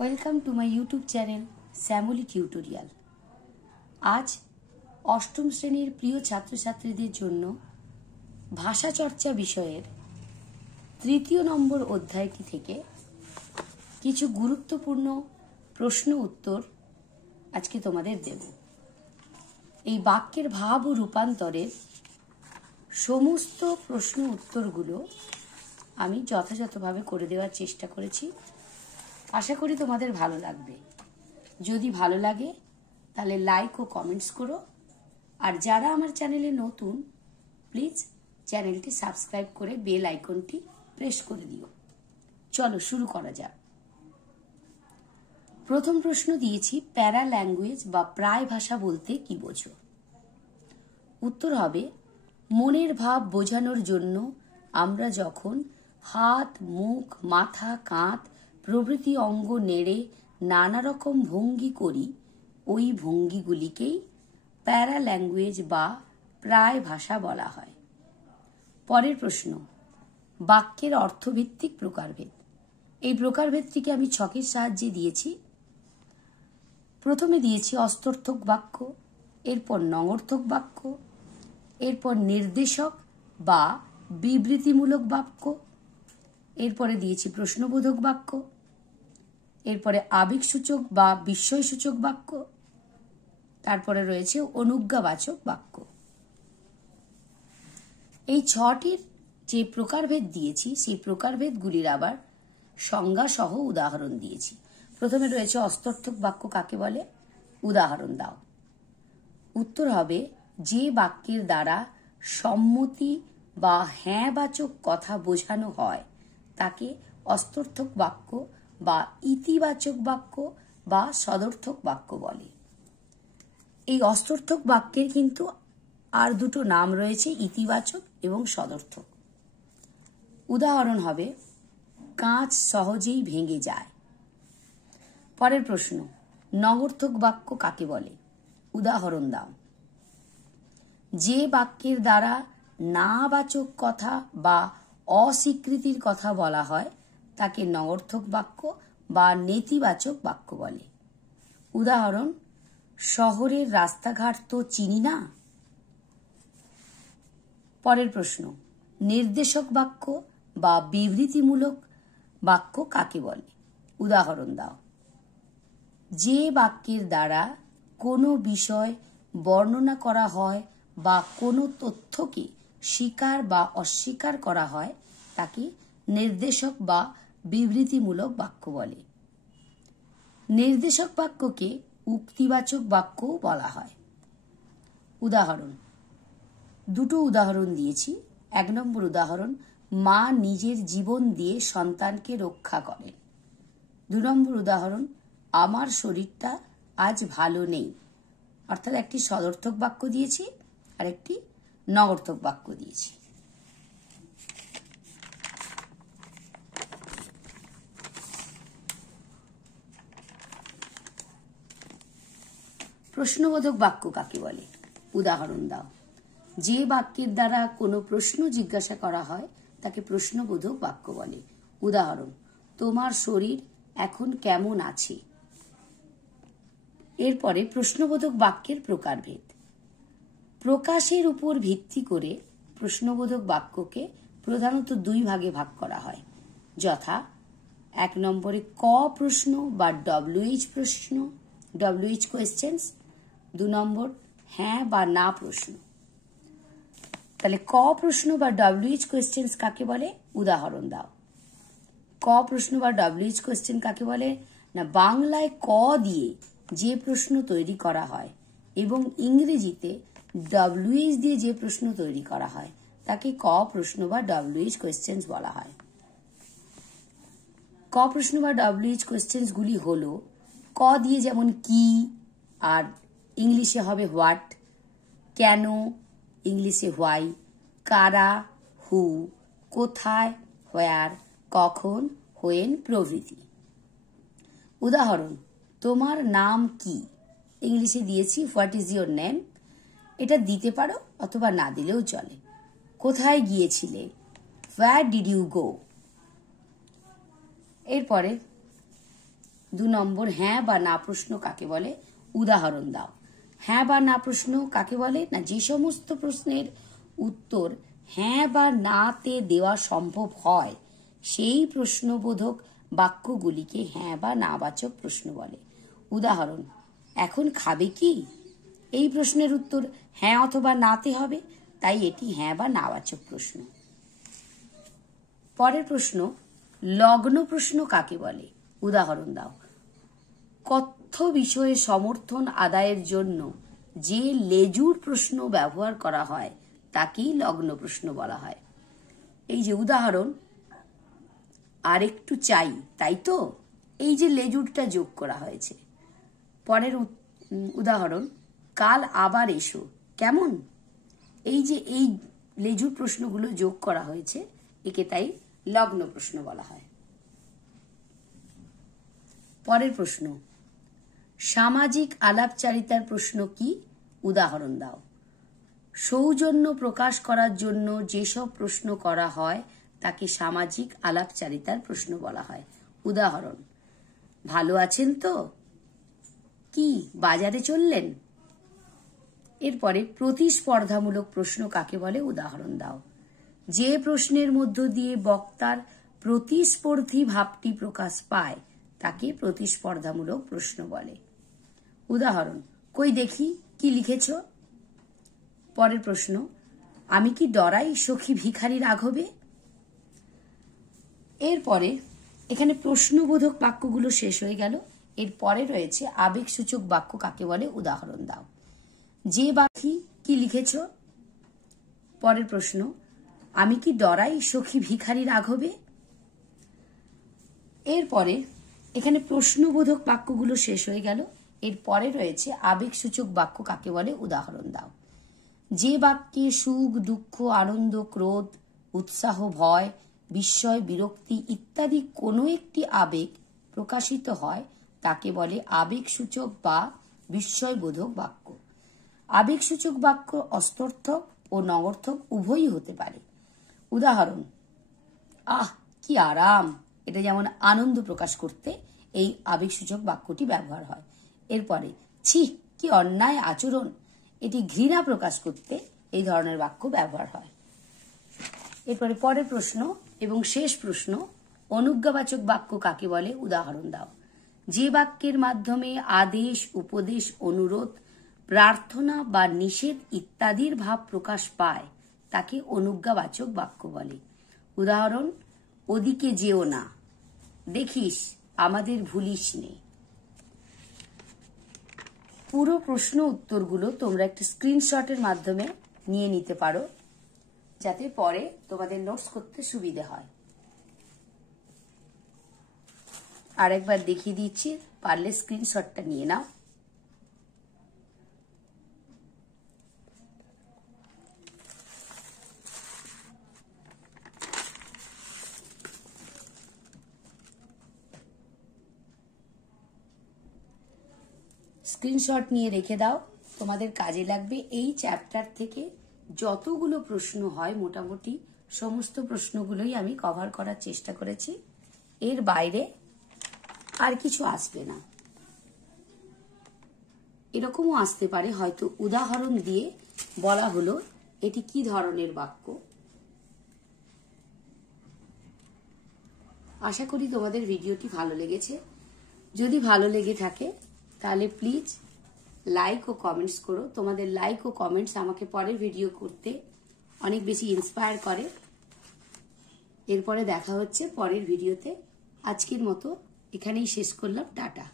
Welcome to my YouTube channel Shyamali tutorial. আজ অষ্টম শ্রেণীর প্রিয় ছাত্রছাত্রীদের জন্য ভাষা চর্চা বিষয়ের ৩য় নম্বর অধ্যায়টি থেকে কিছু গুরুত্বপূর্ণ প্রশ্ন উত্তর আজকে তোমাদের দেব। এই বাক্যের ভাব ও রূপান্তরের সমস্ত প্রশ্ন উত্তরগুলো আমি যথাযথভাবে করে দেওয়ার চেষ্টা করেছি। আশা করি তোমাদের ভালো লাগবে। যদি ভালো লাগে তাহলে লাইক ও কমেন্টস করো, আর যারা আমার চ্যানেলে নতুন প্লিজ চ্যানেলটি সাবস্ক্রাইব করে বেল আইকনটি প্রেস করে দিও। চলো শুরু করা যাক। প্রথম প্রশ্ন দিয়েছি, প্যারা ল্যাঙ্গুয়েজ বা প্রায় ভাষা বলতে কি বোঝো? উত্তর হবে, মনের ভাব বোঝানোর জন্য আমরা যখন হাত, মুখ, মাথা, কাঁধ প্রভৃতি অঙ্গ নেড়ে নানা রকম ভঙ্গি করি, ওই ভঙ্গিগুলিকেই প্যারা ল্যাঙ্গুয়েজ বা প্রায় ভাষা বলা হয়। পরের প্রশ্ন, বাক্যের অর্থভিত্তিক প্রকারভেদ। এই প্রকারভেদটিকে আমি ছকের সাহায্যে দিয়েছি। প্রথমে দিয়েছি অস্তর্থক বাক্য, এরপর নঙর্থক বাক্য, এরপর নির্দেশক বা বিবৃতিমূলক বাক্য, এরপরে দিয়েছি প্রশ্নবোধক বাক্য, এরপরে আবেগসূচক বা বিস্ময়সূচক বাক্য, তারপরে রয়েছে অনুজ্ঞাবাচক বাক্য। এই ছটির যে প্রকারভেদ দিয়েছি সেই প্রকারভেদগুলির আবার সংজ্ঞা সহ উদাহরণ দিয়েছি। প্রথমে রয়েছে অস্তর্থক বাক্য কাকে বলে, উদাহরণ দাও। উত্তর হবে, যে বাক্যের দ্বারা সম্মতি বা হ্যাঁবাচক কথা বোঝানো হয় তাকে অস্তর্থক বাক্য বা ইতিবাচক বাক্য বা সদর্থক বাক্য বলে। এই অস্তর্থক বাক্যের কিন্তু আর দুটো নাম রয়েছে, ইতিবাচক এবং সদর্থক। উদাহরণ হবে, কাঁচ সহজেই ভেঙে যায়। পরের প্রশ্ন, নঙর্থক বাক্য কাকে বলে? উদাহরণ দাও। যে বাক্যের দ্বারা নাবাচক কথা বা অস্বীকৃতির কথা বলা হয় তাকে নঙর্থক বাক্য বা নেতিবাচক বাক্য বলে। উদাহরণ, শহরের রাস্তাঘাট তো চিনি না। পরের প্রশ্ন, নির্দেশক বাক্য বা বিবৃতিমূলক বাক্য কাকে বলে? উদাহরণ দাও। যে বাক্যের দ্বারা কোনো বিষয় বর্ণনা করা হয় বা কোনো তথ্যকে স্বীকার বা অস্বীকার করা হয় তাকে নির্দেশক বা বিবৃতিমূলক বাক্য বলে। নির্দেশক বাক্যকে উক্তিবাচক বাক্যও বলা হয়। উদাহরণ, দুটো উদাহরণ দিয়েছি। 1 নম্বর উদাহরণ, মা নিজের জীবন দিয়ে সন্তানকে রক্ষা করেন। 2 নম্বর উদাহরণ, আমার শরীরটা আজ ভালো নেই। অর্থাৎ একটি সদর্থক বাক্য দিয়েছি আর একটি নঙর্থক বাক্য দিয়েছি। প্রশ্নবোধক বাক্য কাকে বলে? উদাহরণ দাও। যে বাক্যের দ্বারা কোনো প্রশ্ন জিজ্ঞাসা করা হয় তাকে প্রশ্নবোধক বাক্য বলে। উদাহরণ, তোমার শরীর এখন কেমন আছে? এরপরে প্রশ্নবোধক বাক্যের প্রকারভেদ। প্রকাশের উপর ভিত্তি করে প্রশ্নবোধক বাক্যকে প্রধানত 2 ভাগে ভাগ করা হয়, যথা 1 নম্বরে ক প্রশ্ন বা WH প্রশ্ন, WH কোয়েশ্চেন্স। 2 নম্বর হ্যাঁ বা না প্রশ্ন। তাহলে ক প্রশ্ন বা WH কোয়েশ্চেন্স কাকে বলে? উদাহরণ দাও। ক প্রশ্ন বা WH কোয়েশ্চেন কাকে বলে না, বাংলায় ক দিয়ে যে প্রশ্ন তৈরি করা হয় এবং ইংরেজিতে WH দিয়ে যে প্রশ্ন তৈরি করা হয় তাকে ক প্রশ্ন বা WH কোয়েশ্চেন্স বলা হয়। ক প্রশ্ন বা WH কোয়েশ্চেন্স গুলি হলো, ক দিয়ে যেমন কি, আর ইংলিশে হবে হোয়াট, কেন ইংলিশে হোয়াই, কারা হু, কোথায় হোয়ার, কখন হোয়েন প্রভৃতি। উদাহরণ, তোমার নাম কি? ইংলিশে দিয়েছি হোয়াট ইজ ইয়োর নেম। এটা দিতে পারো অথবা না দিলেও চলে। কোথায় গিয়েছিলে? Where did you go. এরপরে 2 নম্বর, হ্যাঁ বা না প্রশ্ন কাকে বলে? উদাহরণ দাও। হ্যাঁ বা না প্রশ্ন কাকে বলে? না যে সমস্ত প্রশ্নের উত্তর হ্যাঁ বা নাতে দেওয়া সম্ভব হয় সেই প্রশ্নবোধক বাক্যগুলিকে হ্যাঁ বা না বাচক প্রশ্ন বলে। উদাহরণ, এখন খাবে কি? এই প্রশ্নের উত্তর হ্যাঁ অথবা নাতে হবে, তাই এটি হ্যাঁ বা না বাচক প্রশ্ন। পরের প্রশ্ন, লগ্ন প্রশ্ন কাকে বলে? উদাহরণ দাও। কথ্য বিষয়ে সমর্থন আদায়ের জন্য যে লেজুর প্রশ্ন ব্যবহার করা হয় তাকেই লগ্ন প্রশ্ন বলা হয়। এই যে উদাহরণ, আর একটু চাই, তাই তো? এই যে লেজুরটা যোগ করা হয়েছে। পরের উদাহরণ, কাল আবার এসো, কেমন? এই যে এই লেজুর প্রশ্নগুলো যোগ করা হয়েছে, একে তাই লগ্ন প্রশ্ন বলা হয়। পরের প্রশ্ন, সামাজিক আলাপচারিতার প্রশ্ন কি? উদাহরণ দাও। সৌজন্য প্রকাশ করার জন্য যেসব প্রশ্ন করা হয় তাকে সামাজিক আলাপচারিতার প্রশ্ন বলা হয়। উদাহরণ, ভালো আছেন তো? কি বাজারে চললেন? এরপরে প্রতিস্পর্ধামূলক প্রশ্ন কাকে বলে? উদাহরণ দাও। যে প্রশ্নের মধ্য দিয়ে বক্তার প্রতিস্পর্ধী ভাবটি প্রকাশ পায় তাকে প্রতিস্পর্ধামূলক প্রশ্ন বলে। উদাহরণ, কই দেখি কি লিখেছ? পরের প্রশ্ন, আমি কি ডরাই সখী ভিখারি রাঘবে? এরপরে এখানে প্রশ্নবোধক বাক্যগুলো শেষ হয়ে গেল। এরপরে রয়েছে আবেগসূচক বাক্য কাকে বলে? উদাহরণ দাও। যে বাকি কি লিখেছ? পরের প্রশ্ন, আমি কি ডরাই সখী ভিখারি রাঘবে? এরপরে এখানে প্রশ্নবোধক বাক্যগুলো শেষ হয়ে গেল। এরপরে রয়েছে আবেগসূচক বাক্য কাকে বলে? উদাহরণ দাও। যে বাক্যে সুখ, দুঃখ, আনন্দ, ক্রোধ, উৎসাহ, ভয়, বিস্ময়, বিরক্তি ইত্যাদি কোনো একটি আবেগ প্রকাশিত হয় তাকে বলে আবেগসূচক বা বিস্ময়বোধক বাক্য। আবেগসূচক বাক্য অস্তর্থক ও নগর্থক উভয়ই হতে পারে। উদাহরণ, আহ কি আরাম, এটা যেমন আনন্দ প্রকাশ করতে এই আবেগসূচক বাক্যটি ব্যবহার হয়। এরপরে ছি কি অন্যায় আচরণ, এটি ঘৃণা প্রকাশ করতে এই ধরনের বাক্য ব্যবহার হয়। এরপরে পরের প্রশ্ন এবং শেষ প্রশ্ন, অনুজ্ঞাবাচক বাক্য কাকে বলে? উদাহরণ দাও। যে বাক্যের মাধ্যমে আদেশ, উপদেশ, অনুরোধ, প্রার্থনা বা নিষেধ ইত্যাদির ভাব প্রকাশ পায় তাকে অনুজ্ঞাবাচক বাক্য বলে। উদাহরণ, ওদিকে যেও না, দেখিস আমাদের ভুলিস নে। পুরো প্রশ্ন উত্তরগুলো তোমরা একটা স্ক্রিনশটের মাধ্যমে নিয়ে নিতে পারো যাতে পরে তোমাদের নোটস করতে সুবিধে হয়। আরেকবার দেখিয়ে দিচ্ছি, পারলে স্ক্রিনশটটা নিয়ে নাও। স্ক্রিনশট নিয়ে রেখে দাও, তোমাদের কাজে লাগবে। এই চ্যাপ্টার থেকে যতগুলো প্রশ্ন হয় মোটামুটি সমস্ত প্রশ্নগুলোই আমি কভার করার চেষ্টা করেছি, এর বাইরে আর কিছু আসবে না। এরকমও আসতে পারে হয়তো উদাহরণ দিয়ে বলা হলো এটি কি ধরনের বাক্য। আশা করি তোমাদের ভিডিওটি ভালো লেগেছে। যদি ভালো লেগে থাকে তাহলে প্লিজ লাইক ও কমেন্টস করো। তোমাদের লাইক ও কমেন্টস আমাকে পরের ভিডিও করতে অনেক বেশি ইন্সপায়ার করে। এরপরে দেখা হচ্ছে পরের ভিডিওতে। আজকের মতো এখানেই শেষ করলাম। টাটা।